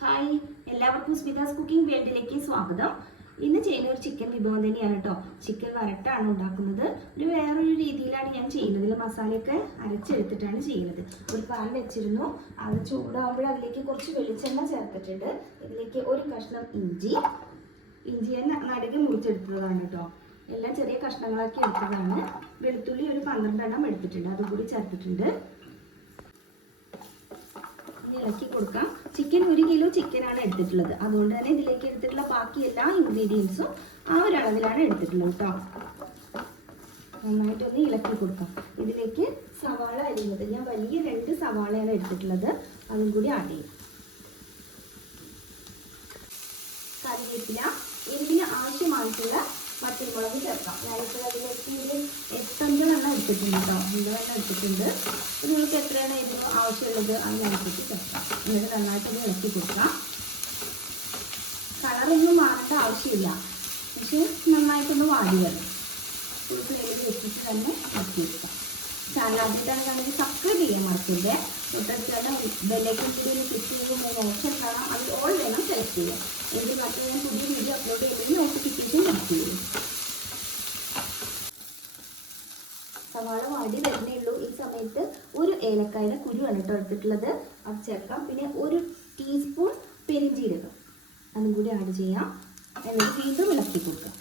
Hi, എല്ലാവർക്കും സ്മിതാസ് cooking വേൾഡിലേക്ക് സ്വാഗതം. ഇന്ന് ചെയ്യുന്ന ഒരു ചിക്കൻ വിഭവം തന്നെയാണ് കേട്ടോ. ചിക്കൻ വരട്ടാണ് ഉണ്ടാക്കുന്നത്. വേറൊരു രീതിയിലാണ് ഞാൻ ചെയ്യുന്നത്. ഇതിൽ മസാലയൊക്കെ അരച്ചെടുത്തിട്ടാണ് ചെയ്യുന്നത്. ഒരു പാൻ വെച്ചിരുന്നു, അത് ചൂടാകുമ്പോൾ അതിലേക്ക് കുറച്ച് വെളിച്ചെണ്ണ ചേർത്തിട്ടുണ്ട്. ഇതിലേക്ക് ഒരു കഷ്ണം ഇഞ്ചി ഞാൻ നടുകെ മുറിച്ചെടുത്തതാണ് കേട്ടോ. എല്ലാം ചെറിയ കഷ്ണങ്ങളാക്കി എടുത്തതാണ്. വെളുത്തുള്ളി ഒരു 12 എണ്ണം എടുത്തിട്ടുണ്ട്, അതുകൂടി ചേർത്തിട്ടുണ്ട്. ഇളക്കി കൊടുക്കാം. ചിക്കൻ 1 കിലോ ചിക്കനാണ് എടുത്തിട്ടുള്ളത്. അതുകൊണ്ട് തന്നെ ഇതിലേക്ക് എടുത്തിട്ടുള്ള ബാക്കി എല്ലാ ഇൻഗ്രീഡിയൻസും ആ ഒരു അളവിലാണ് എടുത്തിട്ടുള്ളത് കേട്ടോ. നന്നായിട്ടൊന്ന് ഇളക്കി കൊടുക്കാം. ഇതിലേക്ക് സവാള അരിയുന്നത്, ഞാൻ വലിയ 2 സവാളയാണ് എടുത്തിട്ടുള്ളത്, അതും കൂടി ആഡ് ചെയ്യും. കറിവേപ്പില, എരിവിന് ആവശ്യമായിട്ടുള്ള പച്ചമുളക് ചേർക്കാം. ഞാനിപ്പോൾ അതിലേക്ക് ഒരു 8-9 എണ്ണം എടുത്തിട്ടുണ്ട് കേട്ടോ. 9 എണ്ണം എടുത്തിട്ടുണ്ട്. നിങ്ങൾക്ക് എത്രയാണ് എരിവ് ആവശ്യമുള്ളത് അതിനനുസരിച്ച് ചേർക്കാം. എന്നിട്ട് നന്നായിട്ടൊന്ന് ഇളക്കി കൊടുക്കാം. കളറൊന്നും മാറേണ്ട ആവശ്യമില്ല, പക്ഷെ നന്നായിട്ടൊന്ന് വാടി വരും. ഒരു ഫ്ലെയിമിൽ വെച്ചിട്ട് തന്നെ ഇളക്കി കൊടുക്കാം. ചാനൽ ആദ്യമായിട്ടാണ് കണ്ടെങ്കിൽ സബ്സ്ക്രൈബ് ചെയ്യാൻ മറക്കരുത്. തൊട്ടടുത്ത് തന്നെ ബെല്ലൈക്കൺ കൂടി ഒന്ന് ക്ലിക്ക് ചെയ്യുമ്പോൾ 3 ഓപ്ഷൻ കാണാം, അതിൽ ഓൾ വേണം സെലക്ട് ചെയ്യാം. എങ്കിൽ മാത്രമേ ഞാൻ പുതിയ വീഡിയോ അപ്ലോഡ് ചെയ്യുമ്പോൾ നോട്ടിഫിക്കേഷൻ ക്ലിക്ക് ചെയ്യും. സവാള വാടി വരുന്നേ ഉള്ളൂ. ഈ സമയത്ത് ഒരു ഏലക്കായുടെ കുരുവാണ് കേട്ടോ എടുത്തിട്ടുള്ളത്, അത് ചേർക്കാം. പിന്നെ 1 ടീസ്പൂൺ പെരിഞ്ജീരകം അതും കൂടി ആഡ് ചെയ്യാം. എന്നിട്ട് വീണ്ടും ഇളക്കി കൊടുക്കാം.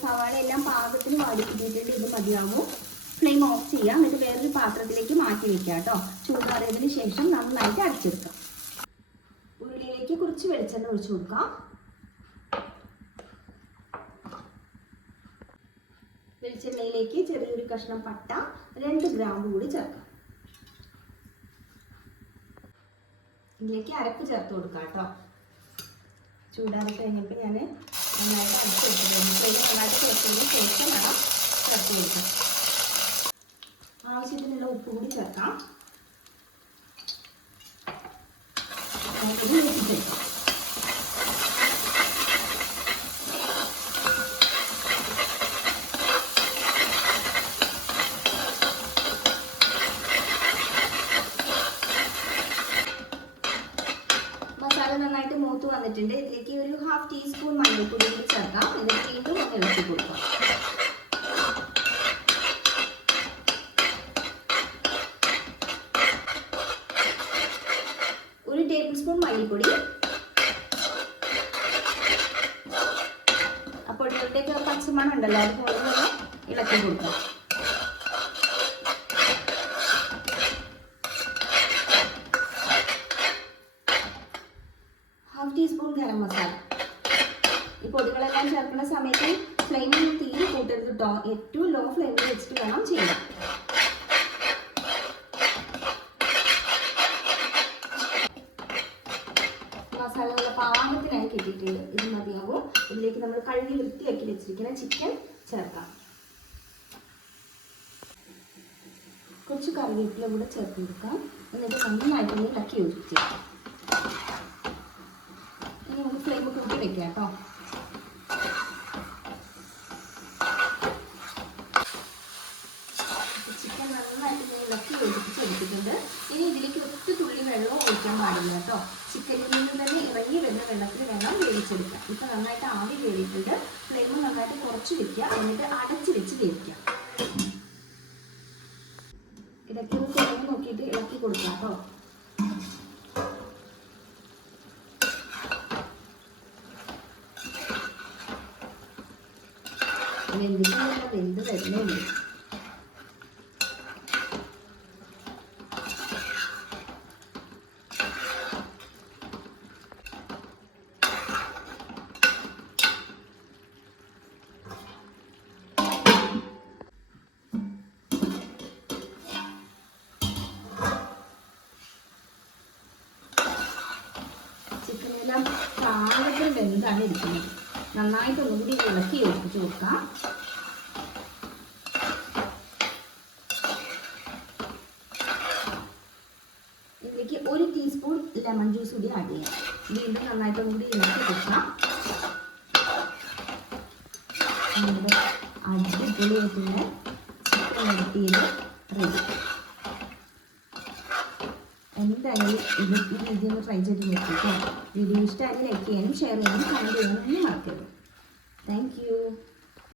സവാള എല്ലാം പാകത്തിന് വാടിക്കിട്ടിട്ടുണ്ട്. ഇത് മതിയാവും. ഫ്ലെയിം ഓഫ് ചെയ്യാം. എന്നിട്ട് വേറൊരു പാത്രത്തിലേക്ക് മാറ്റി വെക്കാം കേട്ടോ. ചൂടാറിയതിന് ശേഷം നന്നായിട്ട് അരച്ചെടുക്കാം. ഉള്ളിലേക്ക് കുറച്ച് വെളിച്ചെണ്ണ ഒഴിച്ചു കൊടുക്കാം. വെളിച്ചെണ്ണയിലേക്ക് ചെറിയൊരു കഷ്ണം പട്ട, 2 ഗ്രാമ്പ് കൂടി ചേർക്കാം. ഇതിലേക്ക് അരപ്പ് ചേർത്ത് കൊടുക്കാം കേട്ടോ. ചൂടാറി കഴിഞ്ഞപ്പോൾ ഞാൻ നന്നായിട്ട് അരച്ചെടുത്തിട്ടുണ്ട്. നന്നായിട്ട് ചേർത്തതിന് ശേഷം വേണം ചേർത്ത് കൊടുക്കാം. ആവശ്യത്തിനുള്ള ഉപ്പ് കൂടി ചേർക്കാം. മസാല നന്നായിട്ട് മൂത്ത് വന്നിട്ടുണ്ട്. ഇതിലേക്ക് ഒരു 1/2 ടീസ്പൂൺ മഞ്ഞൾപ്പൊടി കൂടി ചേർക്കാം. എന്നിട്ട് വീണ്ടും ഒന്ന് ഇളക്കി കൊടുക്കാം. ഒരു ടേബിൾ സ്പൂൺ മല്ലിപ്പൊടി. പൊടികളുടെയൊക്കെ പച്ചമണം ഉണ്ടല്ലോ, അതുപോലെ തന്നെ ഇളക്കി കൊടുക്കാം. ടീസ്പൂൺ ഗരം മസാല. ഈ പൊടികളെല്ലാം ചേർക്കുന്ന സമയത്ത് ഫ്ലെയിമിൽ തീരെ കൂട്ടരുത് കേട്ടോ. ഏറ്റവും ലോ ഫ്ലെയിമിൽ വെച്ചിട്ട് വേണം ചെയ്യാൻ. മസാലകളുടെ പാകത്തിനായി കിട്ടിയിട്ടുണ്ട്. ഇത് മതിയാവും. ഇതിലേക്ക് നമ്മൾ കഴുകി വൃത്തിയാക്കി വെച്ചിരിക്കുന്ന ചിക്കൻ ചേർക്കാം. കുറച്ച് കറിവേപ്പില കൂടെ ചേർത്ത് കൊടുക്കാം. എന്നിട്ട് നന്നായിട്ട് ഇളക്കി യോജിപ്പിക്കാം. നമുക്ക് ഫ്ലെയിം കൂട്ടി വെക്കാം കേട്ടോ. ചിക്കൻ നന്നായിട്ട് ഇളക്കി യോജിപ്പിച്ചെടുത്തിട്ടുണ്ട്. ഇനി ഇതിലേക്ക് 1 തുള്ളി വെള്ളം ഒഴിക്കാൻ പാടില്ല കേട്ടോ. ചിക്കനിൽ നിന്ന് തന്നെ ഇറങ്ങി വരുന്ന വെള്ളത്തിൽ വേണം വേവിച്ചെടുക്കാം. ഇപ്പം നന്നായിട്ട് ആവി കയറിയിട്ടുണ്ട്. ഫ്ലെയിം നന്നായിട്ട് കുറച്ച് വെക്കുക. എന്നിട്ട് അടച്ച് വെച്ച് വേവിക്കാം. ഇടയ്ക്ക് ഒന്ന് തുറന്ന് നോക്കിയിട്ട് ഇളക്കി കൊടുക്കാം കേട്ടോ. വെന്ത് വരുന്നുണ്ട്. ചിക്കനെല്ലാം പാകത്തിന് വെന്താണ് ഇരിക്കുന്നത്. നന്നായിട്ട് ഒന്നുകൂടി ഇളക്കി യോജിപ്പിച്ച് കൊടുക്കാം. ഇതിലേക്ക് 1 ടീസ്പൂൺ ലെമൺ ജ്യൂസ് കൂടി ആഡ് ചെയ്യാം. വീണ്ടും നന്നായിട്ട് ഒന്നുകൂടി ഇളക്കി കൊടുക്കാം. അടിപൊളിയായിട്ടുള്ള ചിക്കൻ വരട്ടിയത് ready. എന്തായാലും ഈ രീതി ഒന്ന് ട്രൈ ചെയ്ത് നോക്കിയിട്ട് വീഡിയോ ഇഷ്ടമായി ലൈക്ക് ചെയ്യാനും ഷെയർ ചെയ്യാനും കമൻറ്റ് ചെയ്യാനും ഒന്നും മറക്കരുത്. Thank you.